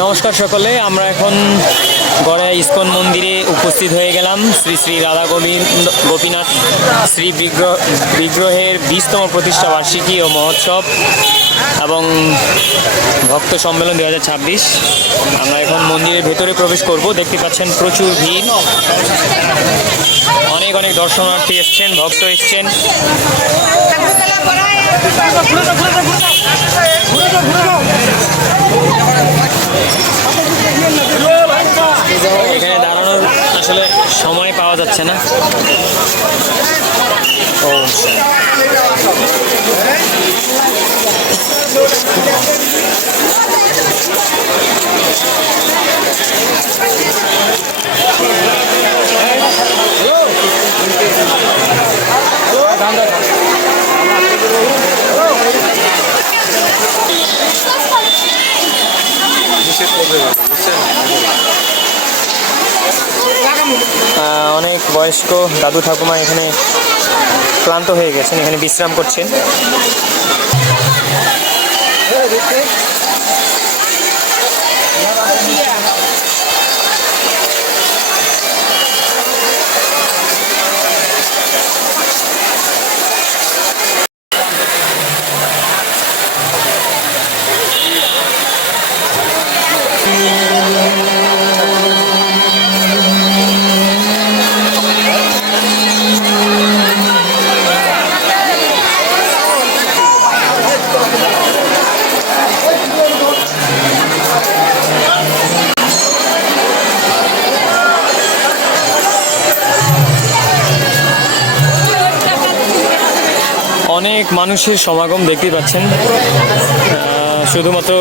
নমস্কার সকলে, আমরা এখন গড়াই ইস্কন মন্দিরে উপস্থিত হয়ে গেলাম। শ্রী শ্রী রাধা গোপীনাথ শ্রী বিগ্রহের 20তম প্রতিষ্ঠা বার্ষিকী ও মহোৎসব এবং ভক্ত সম্মেলন 2026। আমরা এখন মন্দিরের ভেতরে প্রবেশ করব। দেখতে পাচ্ছেন প্রচুর ভিড়, অনেক অনেক দর্শনার্থী এসছেন, ভক্ত এসছেন। এখানে দাঁড়ানোর আসলে সময় পাওয়া যাচ্ছে না। ও অনেক বয়স্ক দাদু ঠাকুমা এখানে ক্লান্ত হয়ে গেছেন, এখানে বিশ্রাম করছেন। অনেক মানুষের সমাগম দেখতে পাচ্ছেন। শুধুমাত্র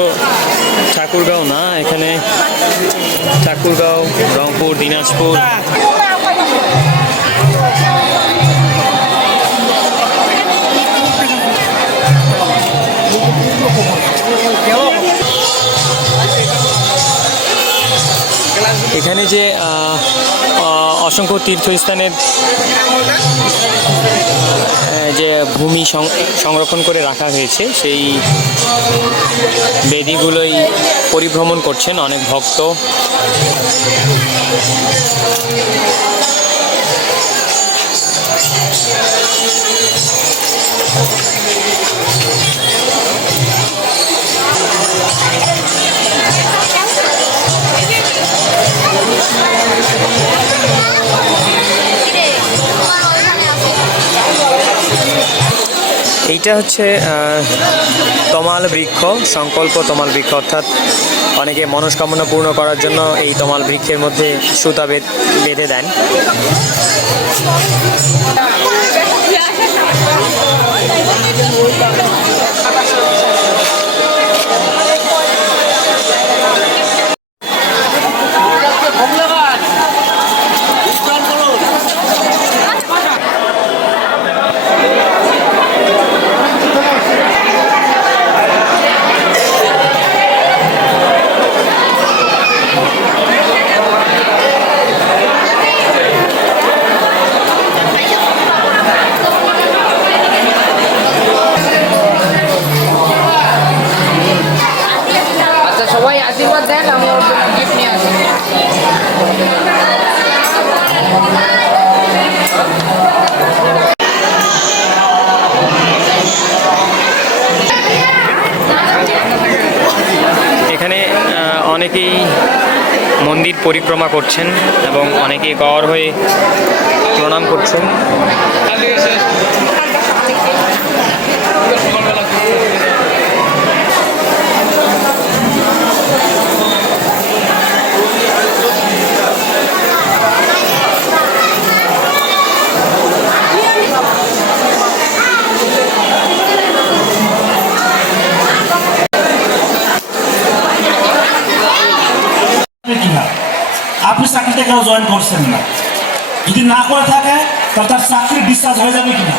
ঠাকুরগাঁও না, এখানে ঠাকুরগাঁও, রংপুর, দিনাজপুর, এখানে যে অসংখ্য তীর্থস্থানের যে ভূমি সংরক্ষণ করে রাখা হয়েছে, সেই বেদিগুলোই পরিভ্রমণ করছেন অনেক ভক্ত। এইটা হচ্ছে তমাল বৃক্ষ, সংকল্প তমাল বৃক্ষ, অর্থাৎ অনেকে মনস্কামনা পূর্ণ করার জন্য এই তমাল বৃক্ষের মধ্যে সুতা বেঁধে দেন। অনেকেই মন্দির পরিক্রমা করছেন এবং অনেকেই গড় হয়ে প্রণাম করছেন। কিনা আপনি চাকরিতে কেন জয়েন করছেন না, যদি না করে থাকে তাহলে তার চাকরি ডিসচার্জ হয়ে যাবে কিনা।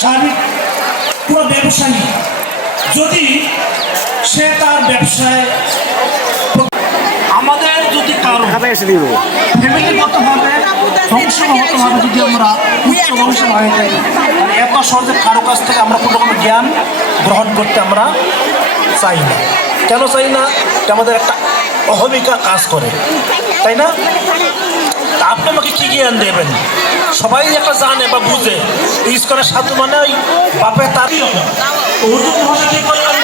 স্বাভাবিক পুরো ব্যবসায়ী যদি সে তার ব্যবসায়, আমাদের যদি কারো ফ্যামিলিগতভাবে বংশগতভাবে যদি আমরা উচ্চ বংশের হয়ে যাই, এত সহজে কারো কাছ থেকে আমরা কোনো রকম জ্ঞান গ্রহণ করতে আমরা চাই না। কেন চাই না? এটা আমাদের একটা অহমিকা কাজ করে, তাই না? আপনি আমাকে কি জ্ঞান দেবেন? সবাই একটা জানে বা বুঝে ইস্কনের সাধু মানে ওই বাপে তার উর্দু ভাষা কি করবেন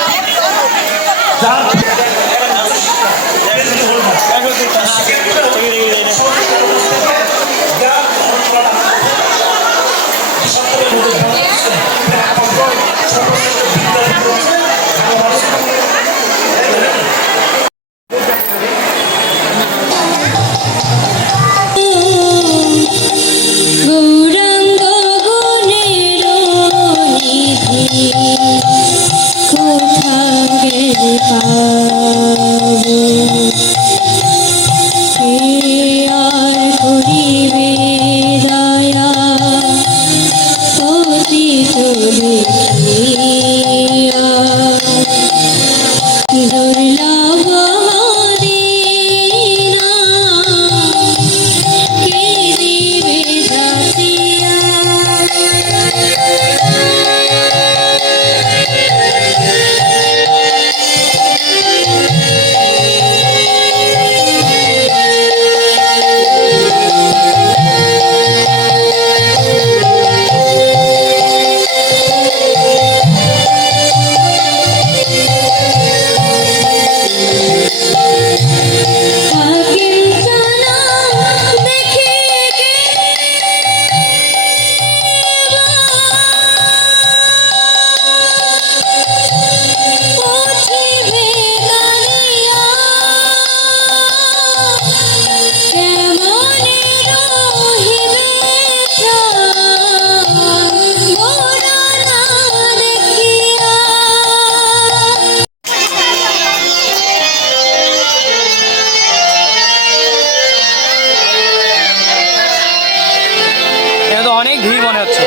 অনেক ভিড় মনে হচ্ছে,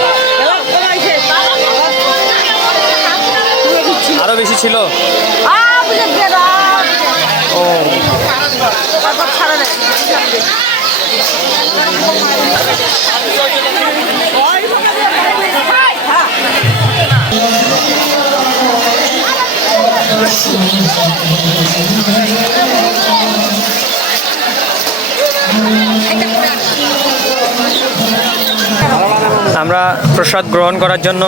আরো বেশি ছিল। ও আমরা প্রসাদ গ্রহণ করার জন্য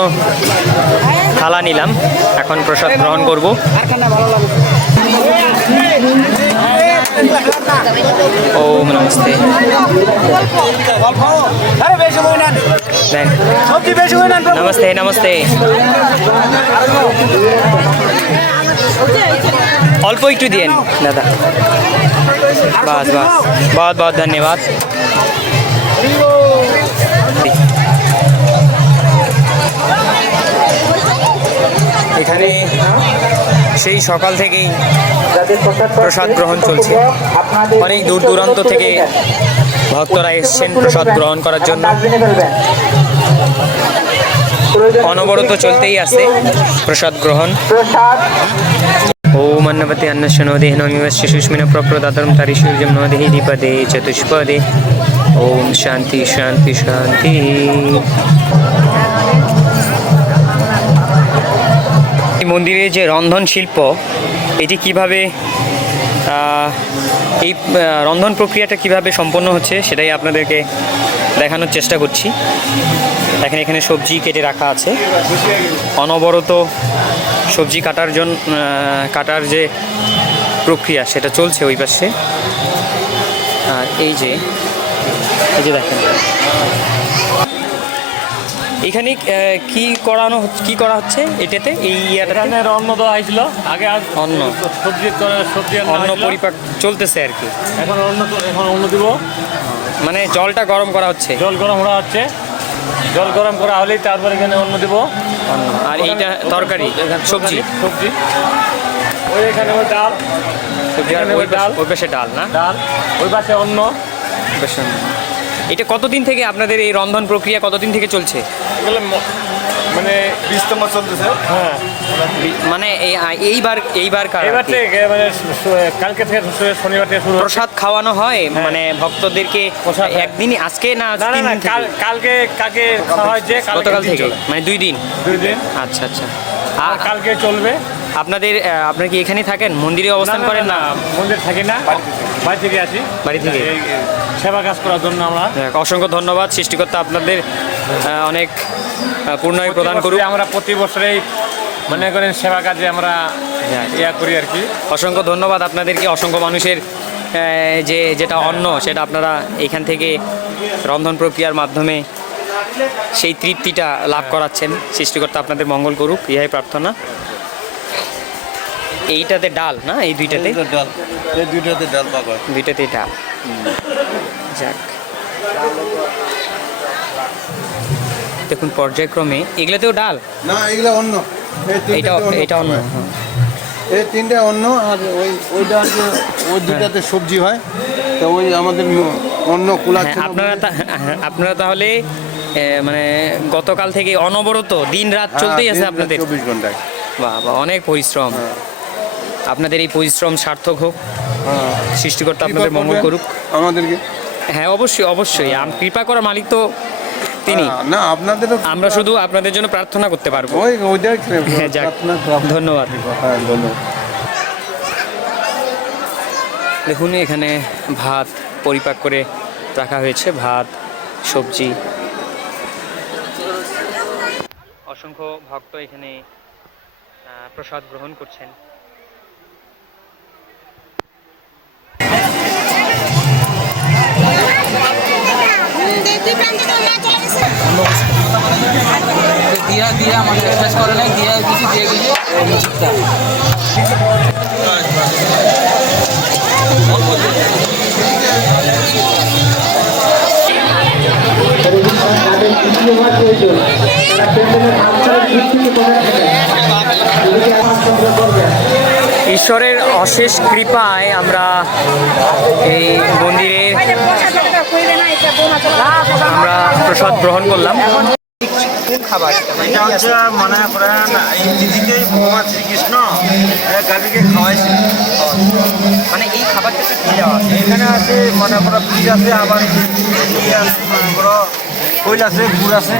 থালা নিলাম, এখন প্রসাদ গ্রহণ করব। ওম নমস্তে। নমস্তে নমস্তে। অল্প একটু দিন দাদা, বাস বাস, বহুত বহুত ধন্যবাদ। এখানে সেই সকাল থেকেই প্রসাদ গ্রহণ চলছে, অনেক দূর দূরান্ত থেকে ভক্তরা এসছেন প্রসাদ গ্রহণ করার জন্য। অনবরত চলতেই আছে প্রসাদ গ্রহণ। ओम अन्नपते अन्नस्य नो देह नोमिवस्य सुष्मिन प्रप्रदातरं तारिशूर्यं नो देहि द्विपदे चतुष्पदे। ओम शांति शांति शांति। মন্দিরে যে রন্ধন শিল্প, এটি কিভাবে এই রন্ধন প্রক্রিয়াটা কিভাবে সম্পন্ন হচ্ছে সেটাই আপনাদেরকে দেখানোর চেষ্টা করছি। দেখেন এখানে সবজি কেটে রাখা আছে, অনবরত সবজি কাটার যে প্রক্রিয়া সেটা চলছে ওই পাশে। আর এই যে দেখেন এখানে কি করা হচ্ছে এটাতে, এই এখানে অন্ন দেওয়া হয়েছিল আগে, আর অন্ন সবজি অন্ন পরিপাক চলতেছে আর কি। এখন অন্ন দিব, মানে জলটা গরম করা হচ্ছে, জল গরম করা হচ্ছে, জল গরম করা হলেই তারপরে এখানে অন্ন দিব। আর এইটা তরকারি সবজি ওই এখানে ওই ডাল, সবজি, আর ওই পাশে ডাল না, ডাল ওই পাশে অন্ন। বেশ। এটা কতদিন থেকে আপনাদের এই রন্ধন প্রক্রিয়া কতদিন থেকে চলছে? এগুলো মানে 20তম চলতেছে। হ্যাঁ, মানে এইবার এবার থেকে মানে কালকে থেকে শনিবার থেকে শুরু। প্রসাদ খাওয়ানো হয় মানে ভক্তদেরকে একদিনই, আজকে না কালকে খাওয়া হয়েছে, গতকাল থেকে, মানে 2 দিন। আচ্ছা। আর কালকে চলবে। আপনারা কি এখানেই থাকেন, মন্দিরে অবস্থান করেন? না, মন্দির থাকি না, বাড়ি থেকে আছি। বাড়ি থেকে সেবা কাজ করার জন্য আমরা। অসংখ্য ধন্যবাদ, সৃষ্টিকর্তা আপনাদের অনেক পূর্ণায় প্রদান করুক। আমরা প্রতি বছরেই মনে করেন সেবা কাজে আমরা করি আর কি। অসংখ্য ধন্যবাদ আপনাদেরকে, অসংখ্য মানুষের যেটা অন্ন সেটা আপনারা এখান থেকে রন্ধন প্রক্রিয়ার মাধ্যমে সেই তৃপ্তিটা লাভ করাচ্ছেন। সৃষ্টিকর্তা আপনাদের মঙ্গল করুক, ইহাই প্রার্থনা। এইটাতে ডাল না, এই দুইটাতেই ডাল। যাক, দেখুন পর্যায়ক্রমে এগুলাতেও ডাল না, এগুলো অন্য, এটা অন্য। এই 3টে অন্য, আর ওইটা ওই দুটাতে সবজি হয়। তো ওই আমাদের অন্য কুলাচ্ছে। আপনারা তাহলে মানে গতকাল থেকে অনবরত দিন রাত চলতেই আছে আপনাদের 24 ঘন্টায়। বাহ, অনেক পরিশ্রম। আপনাদের এই পরিশ্রম সার্থক হোক, সৃষ্টিকর্তা আপনাদের মঙ্গল করুক আমাদেরকে। হ্যাঁ, অবশ্যই কৃপা করা মালিক তো তিনি না, আপনাদেরও। আমরা শুধু আপনাদের জন্য প্রার্থনা করতে পারবো। ধন্যবাদ। দেখুন এখানে ভাত পরিপাক করে রাখা হয়েছে, ভাত, সবজি। অসংখ্য ভক্ত এখানে প্রসাদ গ্রহণ করছেন। দিয়া আমাকে রিকোয়েস্ট করে নাই, দিয়া কিছু দিয়ে গেছে। ঈশ্বরের অশেষ কৃপায় আমরা এই মন্দিরে আমরা প্রসাদ গ্রহণ করলাম। খাবার এটা হচ্ছে মনে করেন এই দিদিকেই ভগবান শ্রীকৃষ্ণ গাভীকে খাওয়াইছে। মানে এই খাবারটা কি দেওয়া আছে? এখানে আছে মনে করো বীজ আছে, আবার ইয়ে আছে, মনে করো খৈল আছে, গুড় আছে।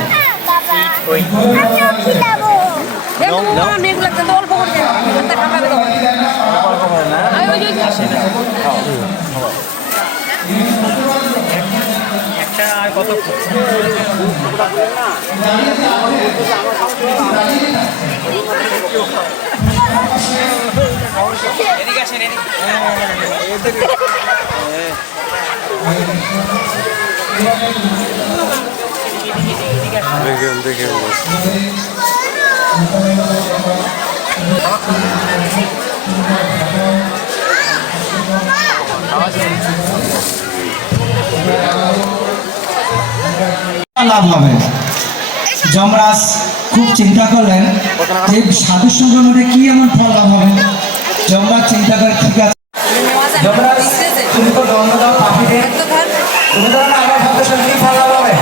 একটা আর কত এদিকে আসেন, দেখেন লাভ হবে। যমরাজ খুব চিন্তা করলেন যে সাধুর সঙ্গে মধ্যে কি এমন ফল লাভ হবে। যমরাজ চিন্তা করে, ঠিক আছে যমরাজ তুমি তো দণ্ড দাও পাখিদের, তুমি তো না আমার ভক্তের সঙ্গে কি ফল লাভ হবে।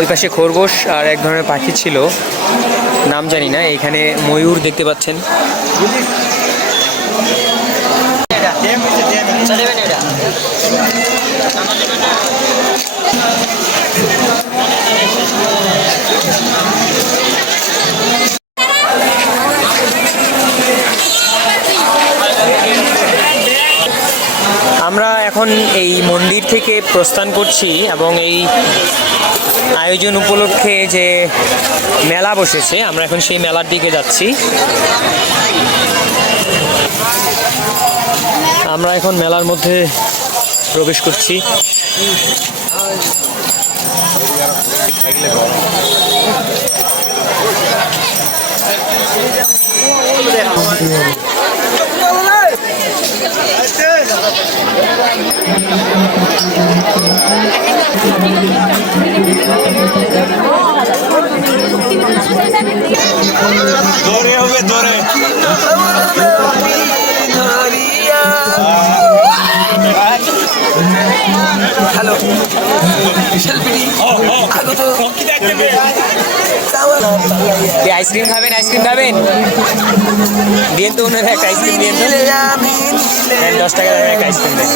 ওই পাশে খরগোশ আর এক ধরনের পাখি ছিল, নাম জানি না। এখানে ময়ূর দেখতে পাচ্ছেন। আমরা এখন এই মন্দির থেকে প্রস্থান করছি এবং এই আয়োজন উপলক্ষে যে মেলা বসেছে আমরা এখন সেই মেলার দিকে যাচ্ছি। আমরা এখন মেলার মধ্যে প্রবেশ করছি। দৌড়ে হবে দৌড়ে হ্যালো আইসক্রিম খাবেন? আইসক্রিম খাবেন? দিন তো ওনার একটা আইসক্রিম দিন তো। 10 টাকা দামের একটা আইসক্রিম দেন।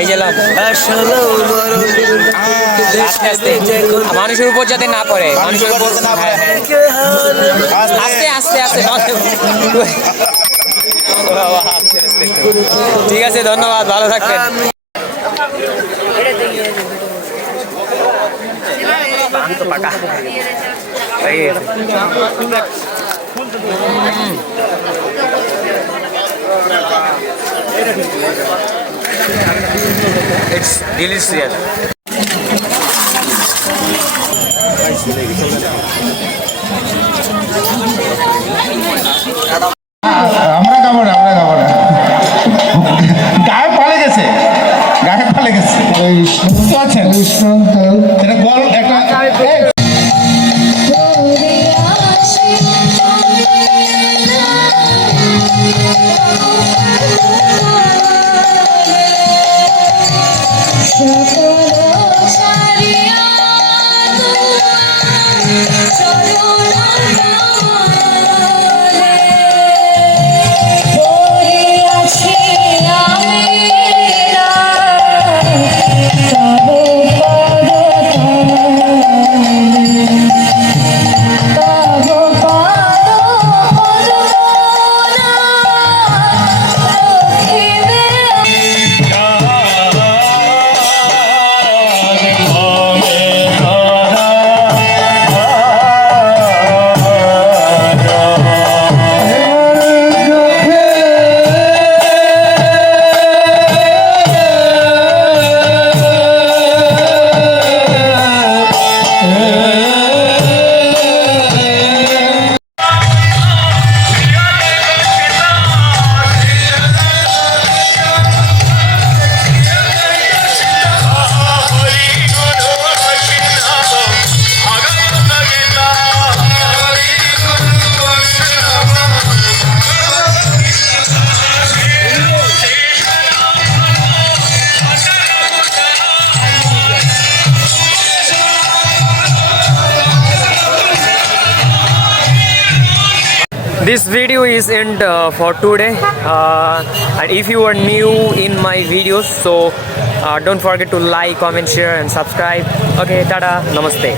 এই গেলাম আস্তে আস্তে মানুষের উপর যাতে না পড়ে, মানুষের উপর আস্তে আস্তে আস্তে ঠিক আছে, ধন্যবাদ, ভালো থাকবেন। It's delicious. আমরা খাবো না গায়ে পালে গেছে বুঝতে পারছেন? এটা বল একটা This video is end for today, and if you are new in my videos, so don't forget to like, comment, share and subscribe. Okay, tada, namaste.